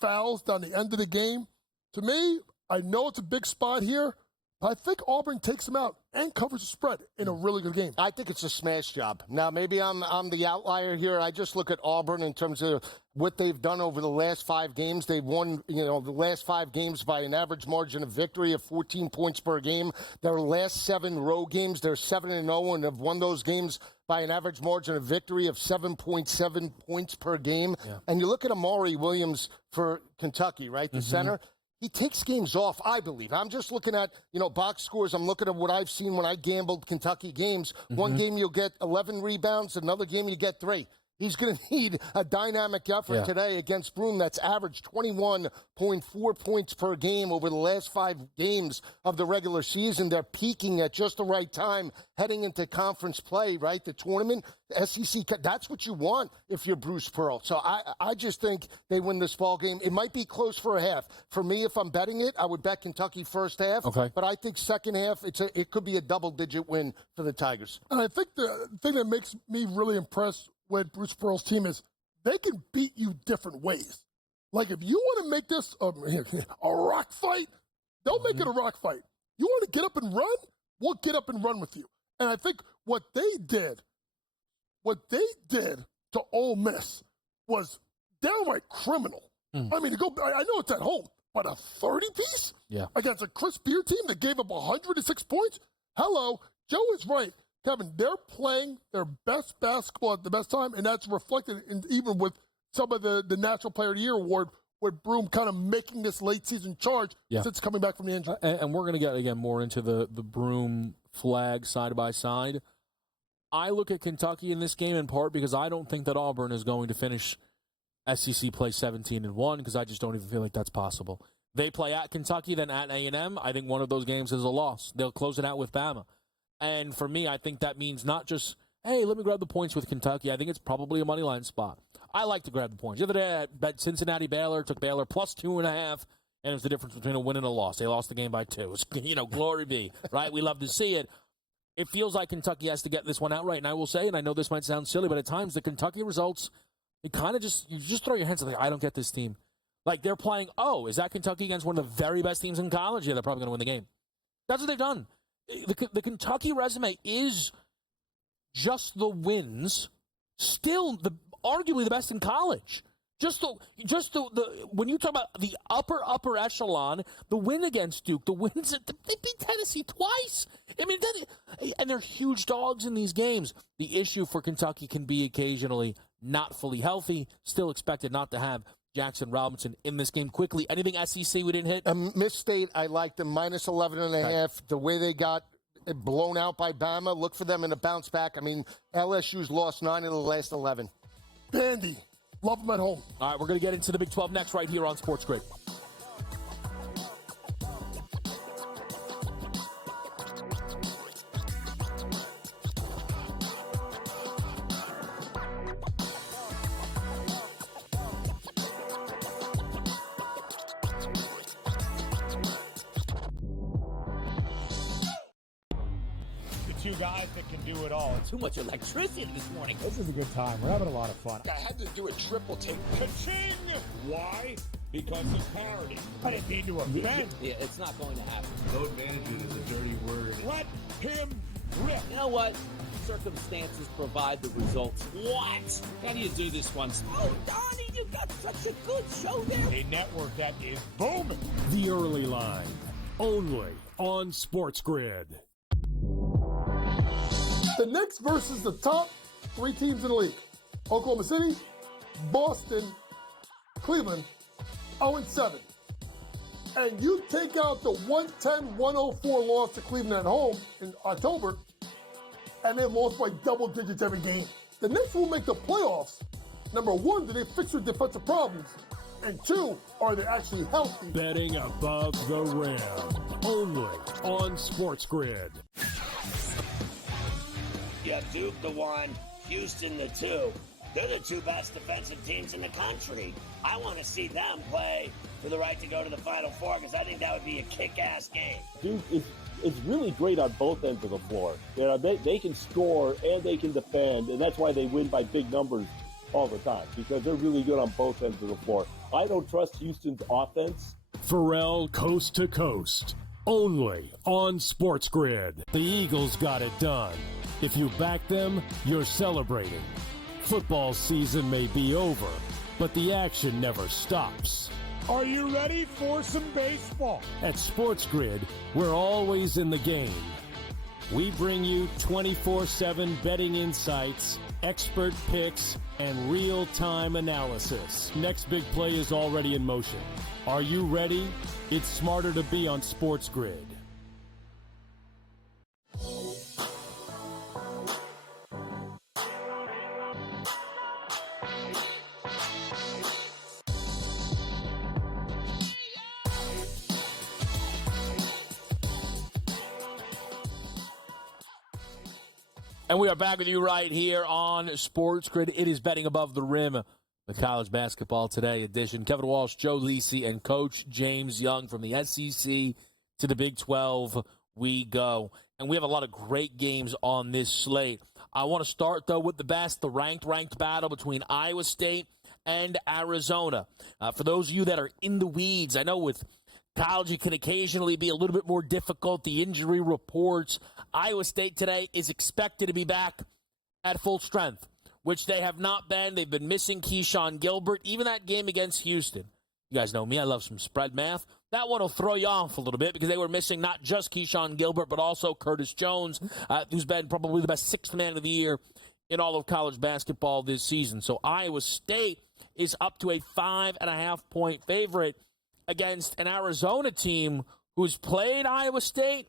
fouls down the end of the game. To me, I know it's a big spot here, but I think Auburn takes them out and covers the spread in a really good game. I think it's a smash job. Now, maybe I'm the outlier here. I just look at Auburn in terms of what they've done over the last 5 games. They've won, the last 5 games by an average margin of victory of 14 points per game. Their last 7 road games, they're 7-0 and have won those games by an average margin of victory of 7.7 points per game. Yeah. And you look at Amari Williams for Kentucky, right, the center. He takes games off, I believe. I'm just looking at, box scores. I'm looking at what I've seen when I gambled Kentucky games. One game you'll get 11 rebounds. Another game you get 3. He's going to need a dynamic effort today against Broome that's averaged 21.4 points per game over the last 5 games of the regular season. They're peaking at just the right time, heading into conference play, right? The tournament, SEC, that's what you want if you're Bruce Pearl. So I just think they win this ball game. It might be close for a half. For me, if I'm betting it, I would bet Kentucky first half. Okay. But I think second half, it could be a double-digit win for the Tigers. And I think the thing that makes me really impressed with Bruce Pearl's team is they can beat you different ways. Like, if you want to make this a rock fight, they'll make it a rock fight. You want to get up and run? We'll get up and run with you. And I think what they did to Ole Miss was downright criminal. I mean, I know it's at home, but a 30-piece against a Chris Beard team that gave up 106 points? Hello, Joe is right. Kevin, they're playing their best basketball at the best time, and that's reflected even with some of the National Player of the Year award, with Broome kind of making this late-season charge since coming back from the injury. And we're going to get, again, more into the Broome flag side by side. I look at Kentucky in this game in part because I don't think that Auburn is going to finish SEC play 17-1 because I just don't even feel like that's possible. They play at Kentucky, then at A&M. I think one of those games is a loss. They'll close it out with Bama. And for me, I think that means not just, hey, let me grab the points with Kentucky. I think it's probably a money line spot. I like to grab the points. The other day, I bet Cincinnati Baylor, took Baylor plus 2.5, and it was the difference between a win and a loss. They lost the game by 2. Glory be, right? We love to see it. It feels like Kentucky has to get this one out right. And I will say, and I know this might sound silly, but at times the Kentucky results, you just throw your hands up like, I don't get this team. Like, they're playing, is that Kentucky against one of the very best teams in college? Yeah, they're probably going to win the game. That's what they've done. The Kentucky resume is just the wins, still arguably the best in college. Just the when you talk about the upper echelon, the win against Duke, the wins they beat Tennessee twice. I mean, and they're huge dogs in these games. The issue for Kentucky can be occasionally not fully healthy, still expected not to have Jackson Robinson in this game. Quickly, anything SEC we didn't hit? Miss State, I like them, minus 11.5. Okay. The way they got blown out by Bama, look for them in a bounce back. I mean, LSU's lost 9 of the last 11. Bandy, love them at home. All right, we're going to get into the Big 12 next right here on SportsGrid. two guys that can do it all. Too much electricity this morning. This is a good time. We're having a lot of fun. I had to do a triple take. Ka-ching! Why? Because of parity. I didn't mean to offend. Yeah, it's not going to happen. Load management is a dirty word. Let him rip. You know what? Circumstances provide the results. What? How do you do this one? Oh, Donnie, you got such a good show there. A network that is booming. The Early Line, only on SportsGrid. The Knicks versus the top three teams in the league. Oklahoma City, Boston, Cleveland, 0-7. And you take out the 110-104 loss to Cleveland at home in October, and they lost by double digits every game. The Knicks will make the playoffs. Number one, do they fix their defensive problems? And two, are they actually healthy? Betting above the rim, only on SportsGrid. You have Duke the 1, Houston the 2. They're the two best defensive teams in the country. I want to see them play for the right to go to the Final Four because I think that would be a kick-ass game. Duke is really great on both ends of the floor. You know, they can score and they can defend, and that's why they win by big numbers all the time, because they're really good on both ends of the floor. I don't trust Houston's offense. Pharrell coast to coast, only on SportsGrid. The Eagles got it done. If you back them, you're celebrating. Football season may be over, but the action never stops. Are you ready for some baseball? At SportsGrid, we're always in the game. We bring you 24/7 betting insights, expert picks, and real-time analysis. Next big play is already in motion. Are you ready? It's smarter to be on SportsGrid. And we are back with you right here on SportsGrid. It is Betting Above the Rim, the College Basketball Today edition. Kevin Walsh, Joe Lisi, and Coach James Young from the SEC to the Big 12 we go. And we have a lot of great games on this slate. I want to start, though, with the ranked battle between Iowa State and Arizona. For those of you that are in the weeds, I know with college, it can occasionally be a little bit more difficult. The injury reports. Iowa State today is expected to be back at full strength, which they have not been. They've been missing Keyshawn Gilbert. Even that game against Houston. You guys know me. I love some spread math. That one will throw you off a little bit because they were missing not just Keyshawn Gilbert, but also Curtis Jones, who's been probably the best sixth man of the year in all of college basketball this season. So Iowa State is up to a 5.5-point favorite against an Arizona team who's played Iowa State,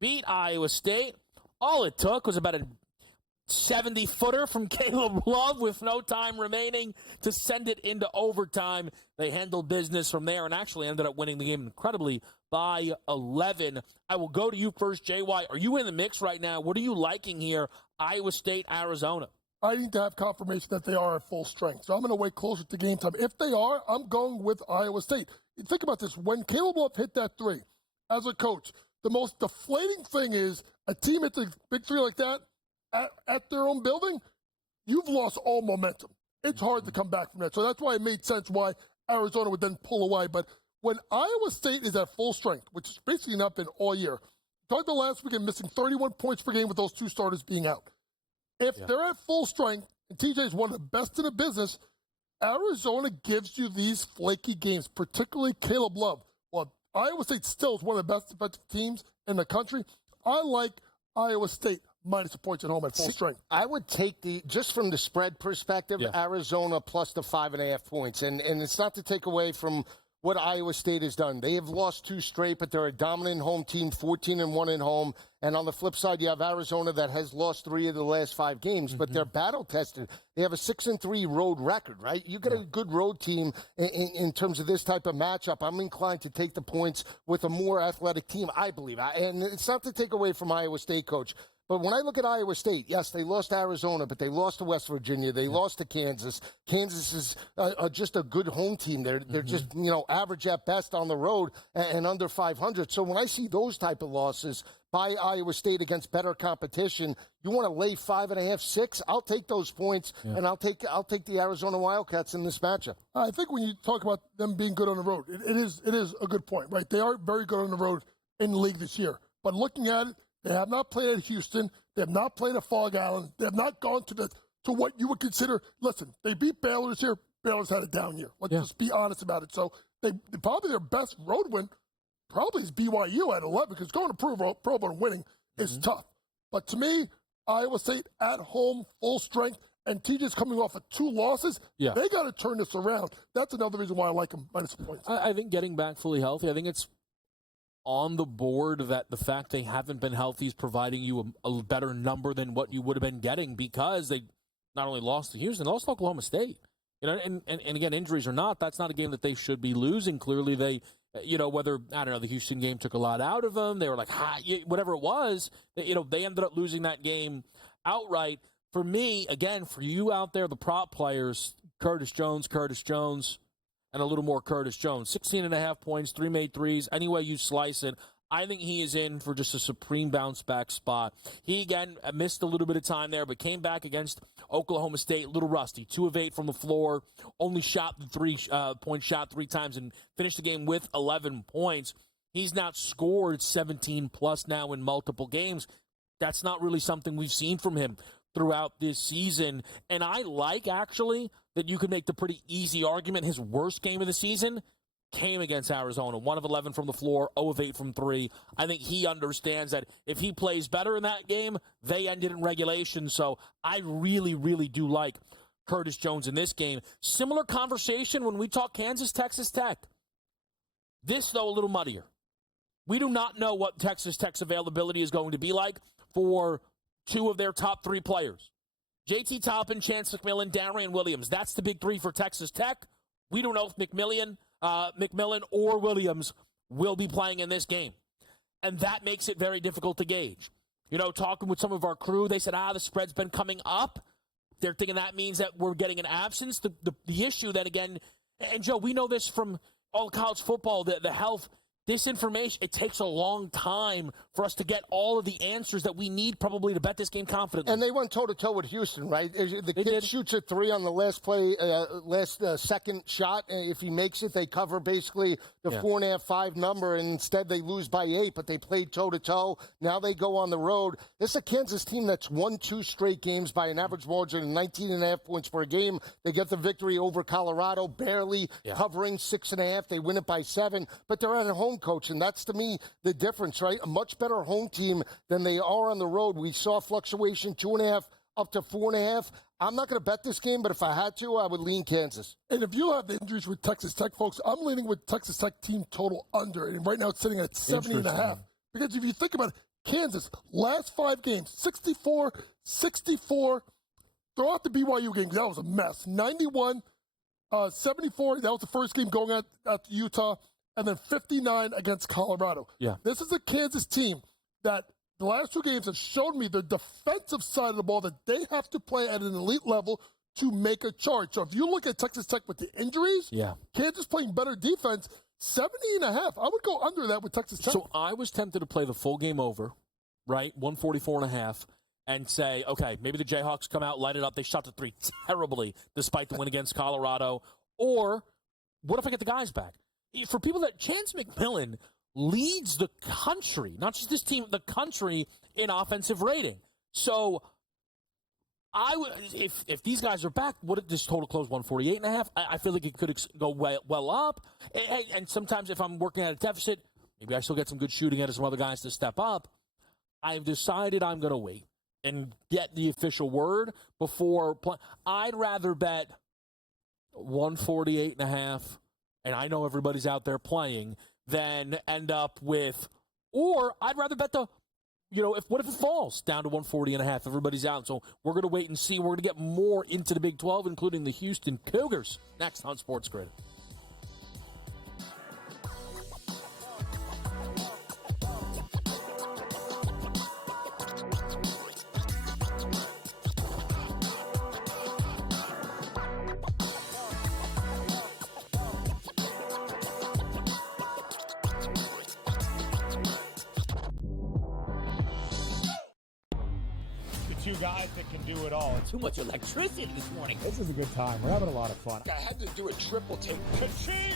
beat Iowa State. All it took was about a 70-footer from Caleb Love with no time remaining to send it into overtime. They handled business from there and actually ended up winning the game incredibly by 11. I will go to you first, JY. Are you in the mix right now? What are you liking here, Iowa State, Arizona? I need to have confirmation that they are at full strength. So I'm going to wait closer to game time. If they are, I'm going with Iowa State. Think about this. When Caleb Love hit that three, as a coach, the most deflating thing is a team hits a big three like that at their own building, you've lost all momentum. It's hard to come back from that. So that's why it made sense why Arizona would then pull away. But when Iowa State is at full strength, which is basically not been all year, talked about last weekend missing 31 points per game with those two starters being out. If they're at full strength, and TJ is one of the best in the business, Arizona gives you these flaky games, particularly Caleb Love. Well, Iowa State still is one of the best defensive teams in the country. I like Iowa State minus the points at home at full strength. I would take just from the spread perspective, Arizona plus the 5.5 points. And it's not to take away from what Iowa State has done. They have lost two straight, but they're a dominant home team, 14-1 at home. And on the flip side, you have Arizona that has lost 3 of the last 5 games, but they're battle-tested. They have a 6-3 road record, right? You get a good road team in terms of this type of matchup. I'm inclined to take the points with a more athletic team, I believe. And it's not to take away from Iowa State, Coach, But when I look at Iowa State, yes, they lost to Arizona, but they lost to West Virginia. They lost to Kansas. Kansas is just a good home team. They're just, average at best on the road and under 500. So when I see those type of losses by Iowa State against better competition, you want to lay 5.5, 6. I'll take those points, and I'll take the Arizona Wildcats in this matchup. I think when you talk about them being good on the road, it is a good point, right? They are very good on the road in the league this year. But looking at it, they have not played at Houston. They have not played at Fog Island. They have not gone to what you would consider. Listen, they beat Baylor this year. Baylor's had a down year. Let's just be honest about it. So they probably their best road win probably is BYU at 11, because going to Pro Bowl and winning is tough. But to me, Iowa State at home, full strength, and TJ's coming off of 2 losses. Yeah. They got to turn this around. That's another reason why I like them minus points. I think getting back fully healthy, I think it's on the board that the fact they haven't been healthy is providing you a better number than what you would have been getting, because they not only lost to Houston, they lost to Oklahoma State. And again, injuries or not, that's not a game that they should be losing. Clearly, they, whether, I don't know, the Houston game took a lot out of them. They were like, whatever it was, they ended up losing that game outright. For me, again, for you out there, the prop players, Curtis Jones, and a little more Curtis Jones. 16.5 points, 3 made threes. Any way you slice it, I think he is in for just a supreme bounce-back spot. He, again, missed a little bit of time there, but came back against Oklahoma State, a little rusty. 2 of 8 from the floor, only shot the 3-point shot 3 times, and finished the game with 11 points. He's now scored 17-plus now in multiple games. That's not really something we've seen from him throughout this season. And I like, actually, that you could make the pretty easy argument his worst game of the season came against Arizona. 1 of 11 from the floor, 0 of 8 from 3. I think he understands that if he plays better in that game, they ended in regulation. So I really, really do like Curtis Jones in this game. Similar conversation when we talk Kansas, Texas Tech. This, though, a little muddier. We do not know what Texas Tech's availability is going to be like for 2 of their top 3 players. JT Toppin, Chance McMillan, Darian Williams. That's the big 3 for Texas Tech. We don't know if McMillan or Williams will be playing in this game. And that makes it very difficult to gauge. Talking with some of our crew, they said, the spread's been coming up. They're thinking that means that we're getting an absence. The issue then again, and Joe, we know this from all college football, the health, this information, it takes a long time for us to get all of the answers that we need probably to bet this game confidently. And they went toe-to-toe with Houston, right? The kid shoots a 3 on the last play, second shot. If he makes it, they cover basically the 4.5, 5 number, and instead they lose by 8, but they played toe-to-toe. Now they go on the road. This is a Kansas team that's won 2 straight games by an average margin of 19.5 points per game. They get the victory over Colorado, barely covering 6.5. They win it by 7, but they're at home, coach, and that's, to me, the difference, right? A much better home team than they are on the road. We saw fluctuation 2.5 up to 4.5. I'm not going to bet this game, but if I had to, I would lean Kansas. And if you have the injuries with Texas Tech, folks, I'm leaning with Texas Tech team total under, and right now it's sitting at 70.5. Because if you think about it, Kansas, last 5 games, 64, 64. Throw out the BYU game, that was a mess. 91, 74, that was the first game going at Utah. And then 59 against Colorado. Yeah. This is a Kansas team that the last 2 games have shown me the defensive side of the ball, that they have to play at an elite level to make a charge. So if you look at Texas Tech with the injuries, Kansas playing better defense, 70.5. I would go under that with Texas Tech. So I was tempted to play the full game over, right? 144.5, and say, okay, maybe the Jayhawks come out, light it up. They shot the 3 terribly despite the win against Colorado. Or what if I get the guys back? For people that Chance McMillan leads the country, not just this team, the country in offensive rating. So I would, if these guys are back, would this total close 148.5? I feel like it could go well up. And sometimes if I'm working at a deficit, maybe I still get some good shooting out of some other guys to step up. I've decided I'm going to wait and get the official word before I'd rather bet 148.5. And I know everybody's out there playing, then end up with, or I'd rather bet what if it falls down to 140.5? Everybody's out. So we're going to wait and see. We're going to get more into the Big 12, including the Houston Cougars, next on SportsGrid. two guys that can do it all. Too much electricity this morning. This is a good time. We're having a lot of fun. I had to do a triple take. Ka-ching!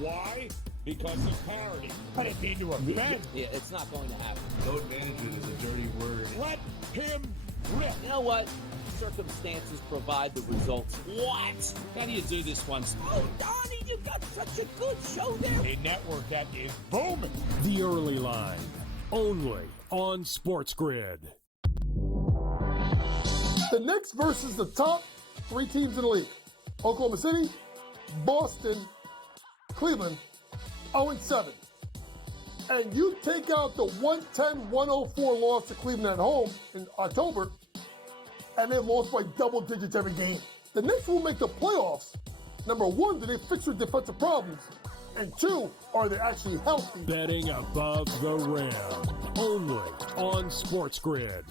Why? Because of parity. I didn't mean to offend. Yeah, it's not going to happen. Load management is a dirty word. Let him rip. You know what? Circumstances provide the results. What? How do you do this one? Oh, Donnie, you got such a good show there. A network that is booming. The Early Line, only on SportsGrid. The Knicks versus the top three teams in the league. Oklahoma City, Boston, Cleveland, 0-7. And you take out the 110-104 loss to Cleveland at home in October, and they lost by double digits every game. The Knicks will make the playoffs. Number one, do they fix their defensive problems? And two, are they actually healthy? Betting above the rim, only on SportsGrid.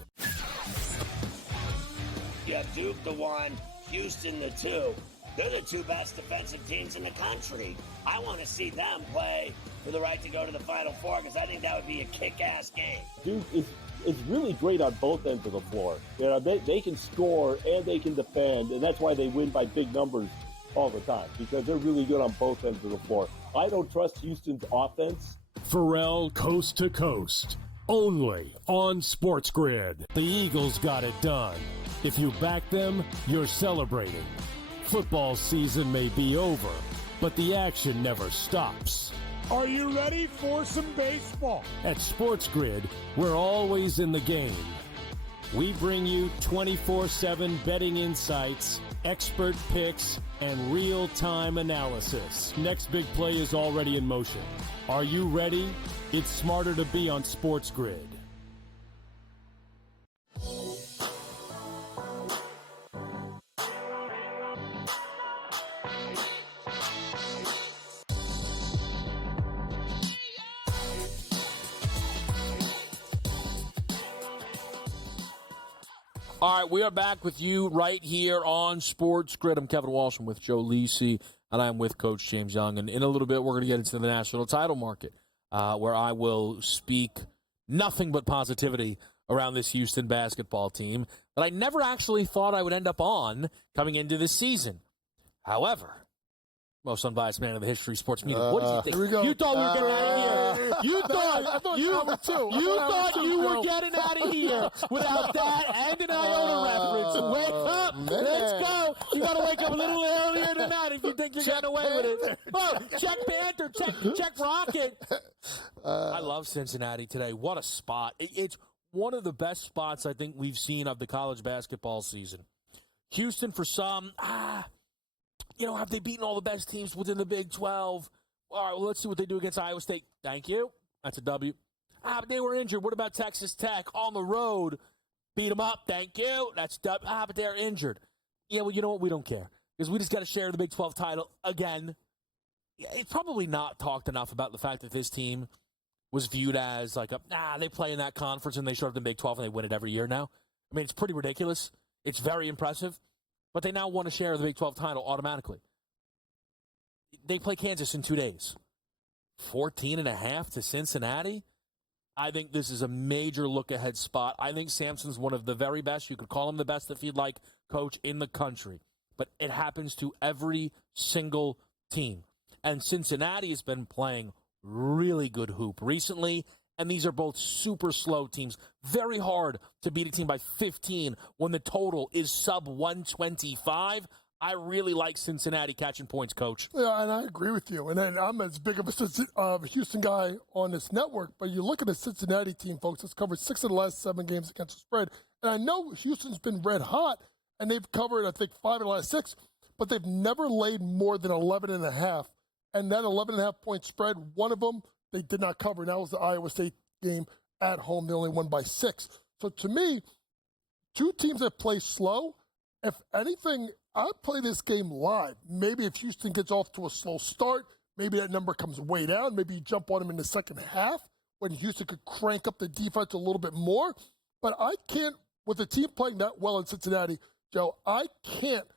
Yeah, Duke the 1, Houston the 2. They're the two best defensive teams in the country. I want to see them play for the right to go to the Final Four because I think that would be a kick-ass game. Duke is really great on both ends of the floor. You know, they can score and they can defend, and that's why they win by big numbers all the time, because they're really good on both ends of the floor. I don't trust Houston's offense. Pharrell coast to coast, only on SportsGrid. The Eagles got it done. If you back them, you're celebrating. Football season may be over, but the action never stops. Are you ready for some baseball? At SportsGrid, we're always in the game. We bring you 24/7 betting insights, expert picks, and real-time analysis. Next big play is already in motion. Are you ready? It's smarter to be on SportsGrid. All right, we are back with you right here on SportsGrid. I'm Kevin Walsh. I'm with Joe Lisi, and I'm with Coach James Young. And in a little bit, we're going to get into the national title market, where I will speak nothing but positivity around this Houston basketball team that I never actually thought I would end up on coming into this season. However, most unbiased man in the history of sports media. What did you think? Here we go. You thought we were getting out of here. You thought you were getting out of here without that and an Iona reference. Wake up. Let's go. You got to wake up a little earlier than that if you think you're getting away with it. Oh, check Panther. Check Rocket. I love Cincinnati today. What a spot. It's one of the best spots I think we've seen of the college basketball season. Houston for some, have they beaten all the best teams within the Big 12? All right, well, let's see what they do against Iowa State. Thank you. That's a W. But they were injured. What about Texas Tech on the road? Beat them up. Thank you. That's W. But they're injured. Yeah, well, you know what? We don't care because we just got to share the Big 12 title again. It's probably not talked enough about the fact that this team was viewed as like they play in that conference and they showed up in the Big 12 and they win it every year now. I mean, it's pretty ridiculous. It's very impressive. But they now want to share the Big 12 title automatically. They play Kansas in 2 days. 14.5 to Cincinnati. I think this is a major look-ahead spot. I think Sampson's one of the very best. You could call him the best if you'd like, coach, in the country. But it happens to every single team. And Cincinnati has been playing really good hoop recently. And these are both super slow teams. Very hard to beat a team by 15 when the total is sub 125. I really like Cincinnati catching points, Coach. Yeah, and I agree with you. And then I'm as big of a Houston guy on this network, but you look at the Cincinnati team, folks, it's covered 6 of the last 7 games against the spread. And I know Houston's been red hot, and they've covered, I think, 5 of the last 6, but they've never laid more than 11.5. And that 11.5 point spread, one of them, they did not cover, and that was the Iowa State game at home. They only won by 6. So to me, two teams that play slow, if anything, I'd play this game live. Maybe if Houston gets off to a slow start, maybe that number comes way down. Maybe you jump on them in the second half when Houston could crank up the defense a little bit more. But I can't, with the team playing that well in Cincinnati, Joe, I can't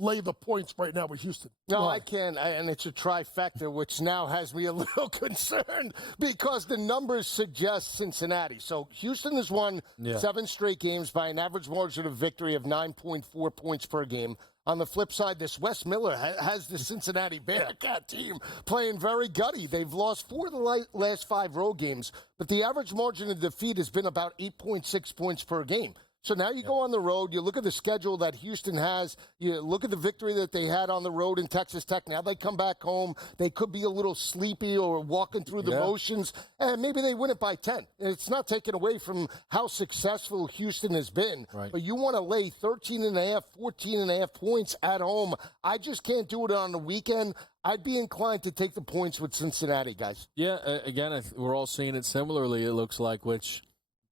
lay the points right now with Houston. No, I can't, and it's a trifecta, which now has me a little concerned because the numbers suggest Cincinnati. So Houston has won 7 straight games by an average margin of victory of 9.4 points per game. On the flip side, this Wes Miller has the Cincinnati Bearcat team playing very gutty. They've lost 4 of the last 5 road games, but the average margin of defeat has been about 8.6 points per game. So now you go on the road, you look at the schedule that Houston has, you look at the victory that they had on the road in Texas Tech. Now they come back home, they could be a little sleepy or walking through the motions, and maybe they win it by 10. It's not taken away from how successful Houston has been, but you want to lay 13.5, 14.5 points at home. I just can't do it on the weekend. I'd be inclined to take the points with Cincinnati, guys. Yeah, again, we're all seeing it similarly, it looks like, which...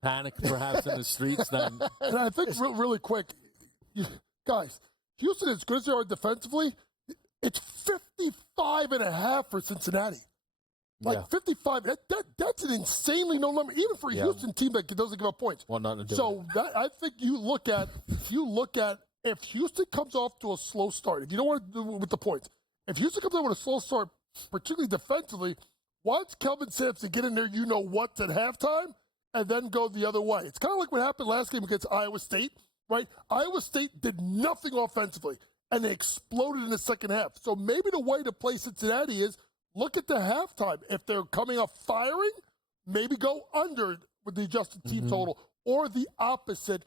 Panic, perhaps, in the streets then. And I think really quick, guys, Houston, as good as they are defensively, it's 55.5 for Cincinnati. 55, that's an insanely low number, even for a Houston team that doesn't give up points. Well, nothing to do so I think you look at if Houston comes off to a slow start, if you don't want to do it with the points, if Houston comes out with a slow start, particularly defensively, once Kelvin Sampson get in there, you know what's at halftime, and then go the other way. It's kind of like what happened last game against Iowa State, right? Iowa State did nothing offensively, and they exploded in the second half. So maybe the way to play Cincinnati is look at the halftime. If they're coming up firing, maybe go under with the adjusted team total, or the opposite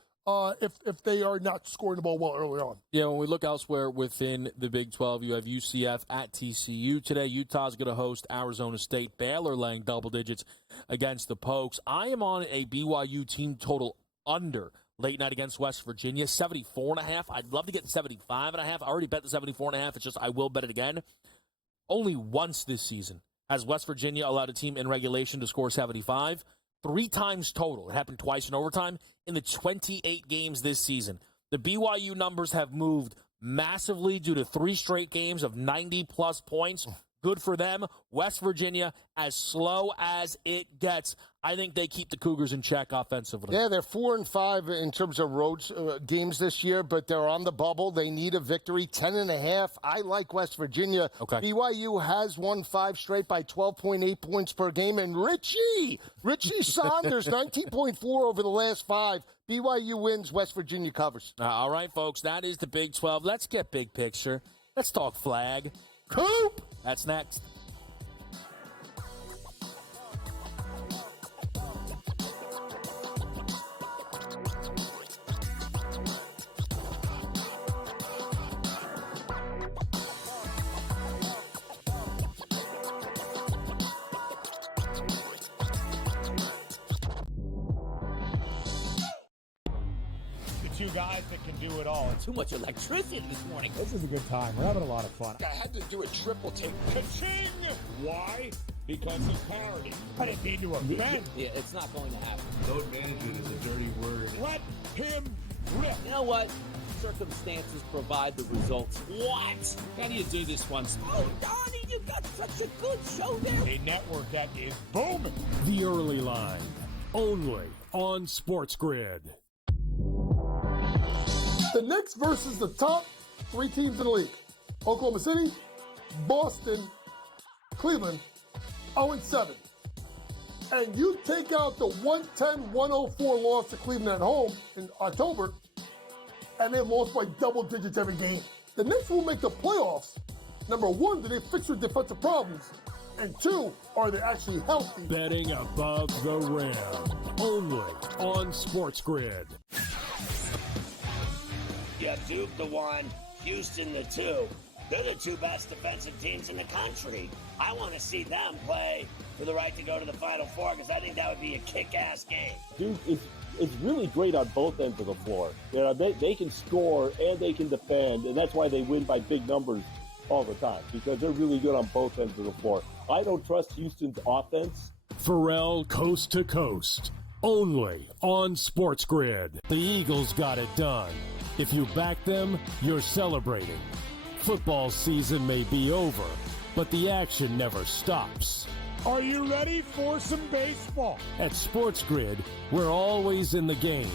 if they are not scoring the ball well early on. Yeah, when we look elsewhere within the Big 12, you have UCF at TCU today. Utah's going to host Arizona State. Baylor laying double digits against the Pokes. I am on a BYU team total under late night against West Virginia, 74.5. I'd love to get 75.5. I already bet the 74.5. It's just I will bet it again. Only once this season has West Virginia allowed a team in regulation to score 75. 3 times total. It happened twice in overtime in the 28 games this season. The BYU numbers have moved massively due to 3 straight games of 90-plus points. Good for them. West Virginia, as slow as it gets, I think they keep the Cougars in check offensively. Yeah, they're 4-5 in terms of road games this year, but they're on the bubble. They need a victory. 10.5. I like West Virginia. Okay. BYU has won 5 straight by 12.8 points per game. And Richie Saunders, 19.4 over the last 5. BYU wins, West Virginia covers. All right, folks, that is the Big 12. Let's get big picture. Let's talk flag. Coop! That's next. Two guys that can do it all. Too much electricity this morning. This is a good time. We're having a lot of fun. I had to do a triple take. Ka-ching! Why? Because of parity. I didn't mean to offend. Yeah, it's not going to happen. Load management is a dirty word. Let him rip. You know what? Circumstances provide the results. What? How do you do this one? Oh, Donnie, you got such a good show there. A network that is booming. The Early Line, only on SportsGrid. The Knicks versus the top 3 teams in the league. Oklahoma City, Boston, Cleveland, 0-7. And you take out the 110-104 loss to Cleveland at home in October, and they lost by double digits every game. The Knicks will make the playoffs. Number 1, do they fix their defensive problems? And 2, are they actually healthy? Betting above the rim, only on SportsGrid. Yeah, Duke the 1, Houston the 2. They're the 2 best defensive teams in the country. I want to see them play for the right to go to the Final Four because I think that would be a kick-ass game. Duke is really great on both ends of the floor. You know, they can score and they can defend, and that's why they win by big numbers all the time, because they're really good on both ends of the floor. I don't trust Houston's offense. Pharrell coast to coast, only on SportsGrid. The Eagles got it done. If you back them, you're celebrating. Football season may be over, but the action never stops. Are you ready for some baseball? At SportsGrid, we're always in the game.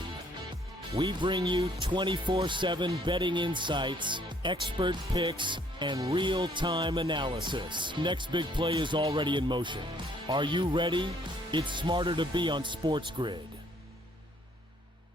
We bring you 24/7 betting insights, expert picks, and real-time analysis. Next big play is already in motion. Are you ready? It's smarter to be on SportsGrid.